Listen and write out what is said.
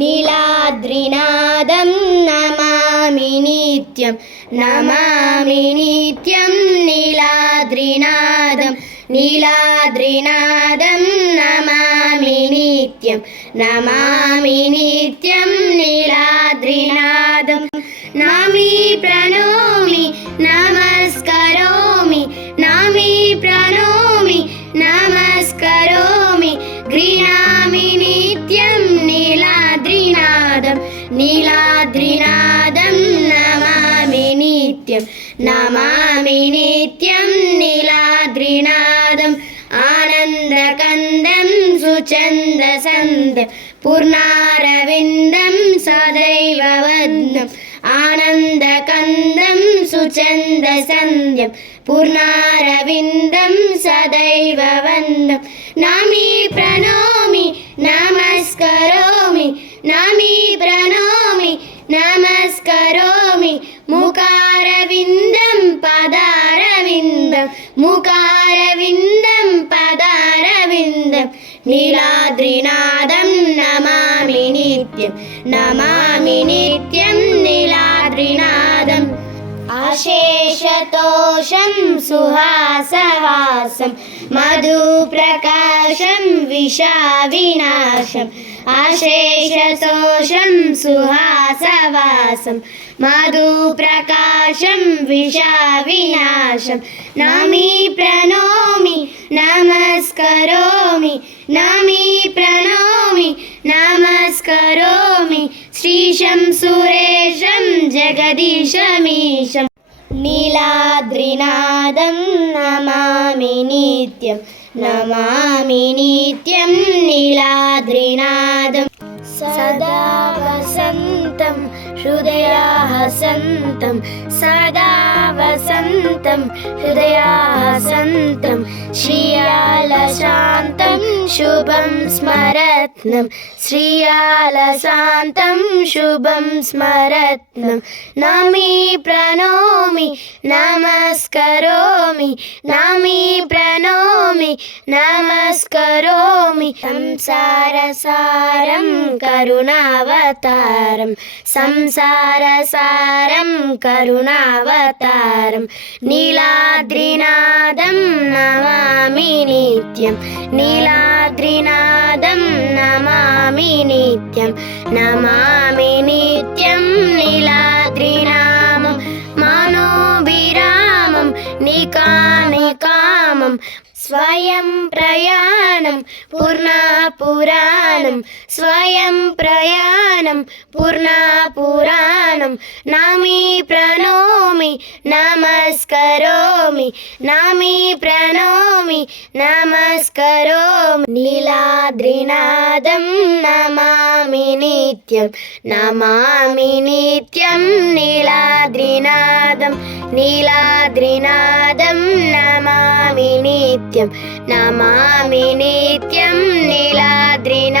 नीलाद्रिनादं नमामि नित्यं नमामि नित्यं नीलाद्रिनादं नीलाद्रिनादं नमामि नित्यं नमामि नित्यं नीलाद्रिनादं नमि प्रणो நீலாத்ரிநாதம் நமாமி நித்யம் நமாமி நித்யம் நீலாத்ரிநாதம் आनन्दकन्दं सुचन्दसन्द पूर्णारविन्दं सदैव वद्नम् आनन्दकन्दं सुचन्दसन्ध्यं पूर्णारविन्दं सदैव वन्दं नामी प्रणोमि न्दं पदारविन्दं नीलाद्रिनादं नमामि नित्यं नमामि नित्यं नीलाद्रिनादम् अशेषतोषं सुहासवासं मधुप्रकाश दिशा विनाशम् आशेषतोषं सुहासवासं मधुप्रकाशं विषाविनाशं नमि प्रणोमि नमस्करोमि नमि प्रणोमि नमस्करोमि श्रीशं सुरेशं जगदीशमीशम् നീലാദ്രിനാദം നമാമി നിത്യം നമാമി നിത്യം നീലാദ്രിനാദം. സദാ वसन्तं हृदयाः सन्तं सदा वसन्तं हृदयाः सन्तं श्रियालशान्तं शुभं स्मरत्नं श्रियालशान्तं शुभं स्मरत्नं नमि प्रणोमि नमस्करोमि नमि प्रणोमि। പ്രണോമി നമസ്കരോമി സംസാരസാരം കരുണാവതാരം സംസാരസാരം കരുണാവതാരം നീലാദ്രിനാദം നമാമി നിത്യം നീലാദ്രിനാദം നമാമി നിത്യം നമാമി നിത്യം നീലാദ്രിനാമം നികാനികാമം സ്വയം പ്രയാണം പൂർണപുരാണം സ്വയം പ്രയാണം പൂർണപുരാണം നാമി പ്രണോമി നമസ്കരോമി. നാമി പ്രണോമി നമസ്കരോമി. നീലാദ്രിനാദം നമാമി നിത്യം നമാമി നിത്യം. നീലാദ്രിനാദം നീലാദ്രിനാദം നമാമി നമാമി നിത്യം നമാമി നിത്യം നീലാദ്രിന